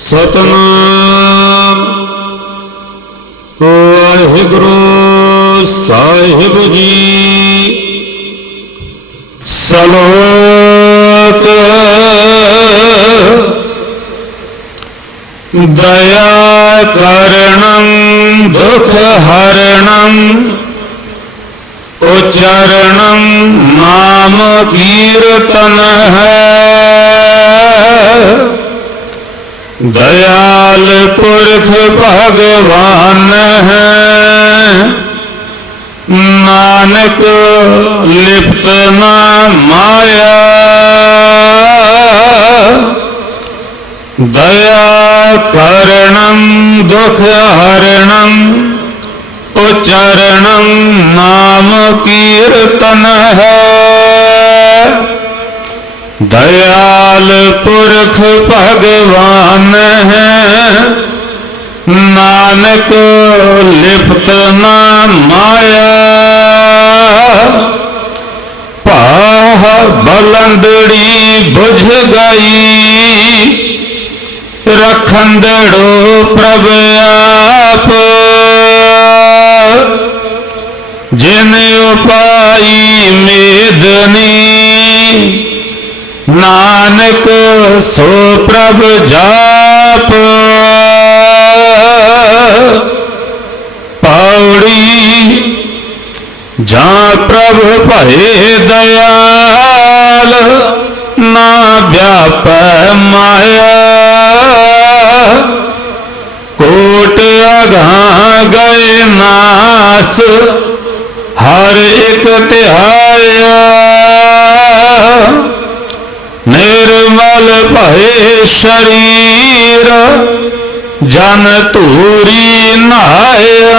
ਸਤਨਾਮ। ਵਾਹਿਗੁਰੂ ਸਾਹਿਬ ਜੀ। ਸਲੋਕ ਦਇਆ ਕਰਣੰ ਦੁਖ ਹਰਣੰ ਉਚਰਣੰ ਨਾਮ ਕੀਰਤਨ ਹੈ। ਦਇਆਲ ਪੁਰਖ ਭਗਵਾਨ ਹੈ ਨਾਨਕ ਲਿਪਤ ਨਾ ਮਾਇਆ ਦਇਆ ਕਰਣੰ ਦੁਖ ਹਰਣੰ ਉਚਰਣੰ ਨਾਮ ਕੀਰਤਨ ਹੈ ਦਇਆਲ ਨਾਨਕ ਲਿਪਤ ਨਾ ਮਾਇਆ। ਪਾਹ ਬਲੰਦੜੀ ਬੁਝ ਗਈ। ਰਖੰਦੜੋ ਪ੍ਰਭ ਆਪ। ਜਿਨ ਉਪਾਈ ਮੇਦਨੀ, ਨਾਨਕ ਸੋ ਪ੍ਰਭ ਜਾਪ। ਪ੍ਰਭ ਭਏ ਦਇਆਲ, ਨਾ ਵਿਆਪੈ ਮਾਇਆ। ਕੋਟ ਅਗਾਂ ਗਏ ਨਾਸ, ਹਰ ਇੱਕ ਧਿਆਇਆ। ਨਿਰਮਲ ਭਏ ਸ਼ਰੀਰ, ਜਨ ਧੂਰੀ ਨਾਇਆ।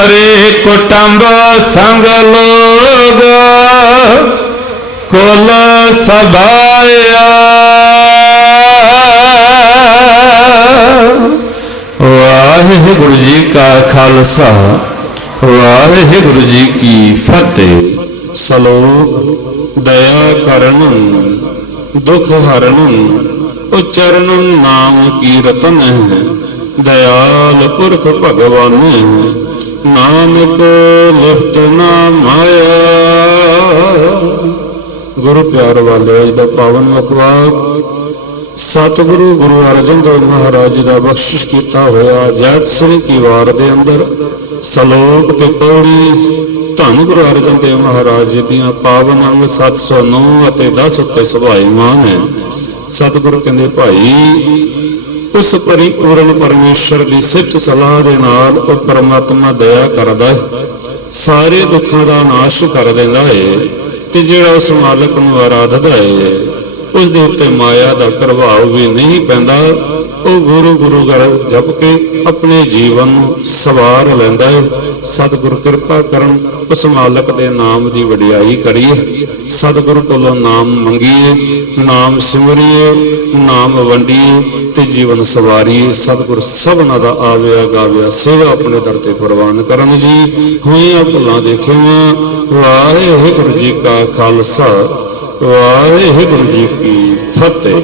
ਹਰੇ ਕੁਟੰਬ ਸੰਗ ਲੋਗ ਕੁਲ ਸਭਾਇਆ ਵਾਹਿਗੁਰੂ ਜੀ ਕਾ ਖਾਲਸਾ, ਵਾਹਿਗੁਰੂ ਜੀ ਕੀ ਫਤਿਹ। ਸ਼ਲੋਕ ਦਇਆ ਕਰਨ, ਦੁਖ ਹਰਨ, ਉਚਰਨ ਨਾਮ ਕੀਰਤਨ ਦਇਆਲ ਪੁਰਖ ਭਗਵਾਨ ਨਾਨਕ ਲਿਖਤ ਨਾ ਮਾਇਆ। ਗੁਰੂ ਪਿਆਰ ਵਾਲੇ ਅੱਜ ਦਾ ਪਾਵਨ ਮੁਖਵਾਕ। ਸਤਿਗੁਰੂ ਗੁਰੂ ਅਰਜਨ ਦੇਵ ਮਹਾਰਾਜ ਜੀ ਦਾ ਬਖਸ਼ਿਸ਼ ਕੀਤਾ ਹੋਇਆ ਜੈਤ ਸ੍ਰੀ ਕੀ ਵਾਰ ਦੇ ਅੰਦਰ। ਸ਼ਲੋਕ ਤੇ ਪੌੜੀ ਧੰਨ ਗੁਰੂ ਅਰਜਨ ਦੇਵ ਮਹਾਰਾਜ ਜੀ ਦੀਆਂ ਪਾਵਨ ਅੰਗ 709 ਅਤੇ 10 ਉੱਤੇ ਸੁਭਾਈਮਾਨ ਹੈ। ਸਤਿਗੁਰੂ ਕਹਿੰਦੇ, ਭਾਈ ਉਸ ਪਰਿਪੂਰਨ ਪਰਮੇਸ਼ਰ ਦੀ ਸਿੱਧ ਸਲਾਹ ਦੇ ਨਾਲ ਉਹ ਪਰਮਾਤਮਾ ਦਇਆ ਕਰਦਾ ਹੈ। ਸਾਰੇ ਦੁੱਖਾਂ ਦਾ ਨਾਸ਼ ਕਰ ਦਿੰਦਾ ਹੈ ਤੇ ਜਿਹੜਾ ਉਸ ਮਾਲਕ ਨੂੰ ਆਰਾਧਦਾ ਹੈ, ਉਸ ਦੇ ਉੱਤੇ ਮਾਇਆ ਦਾ ਪ੍ਰਭਾਵ ਵੀ ਨਹੀਂ ਪੈਂਦਾ। ਉਹ ਗੁਰੂ ਗੁਰੂ ਕਰ ਜਪ ਕੇ ਆਪਣੇ ਜੀਵਨ ਨੂੰ ਸਵਾਰ ਲੈਂਦਾ ਹੈ ਸਤਿਗੁਰ ਕਿਰਪਾ ਕਰਨ ਉਸ ਮਾਲਕ ਦੇ ਨਾਮ ਦੀ ਵਡਿਆਈ ਕਰੀਏ। ਸਤਿਗੁਰ ਕੋਲੋਂ ਨਾਮ ਮੰਗੀਏ, ਨਾਮ ਸਿਮਰੀਏ, ਨਾਮ ਵੰਡੀਏ ਤੇ ਜੀਵਨ ਸਵਾਰੀਏ। ਸਤਿਗੁਰ ਸਭਨਾ ਦਾ ਆਵਿਆ ਗਾਵਿਆ ਸੇਵਾ ਆਪਣੇ ਦਰ ਤੇ ਪ੍ਰਵਾਨ ਕਰਨ ਜੀ। ਹੋਈਆਂ ਭੁੱਲਾਂ ਦੇਖੀਆਂ ਵਾਹਿਗੁਰੂ ਜੀ ਕਾ ਖਾਲਸਾ, ਵਾਹਿਗੁਰੂ ਜੀ ਕੀ ਫਤਿਹ।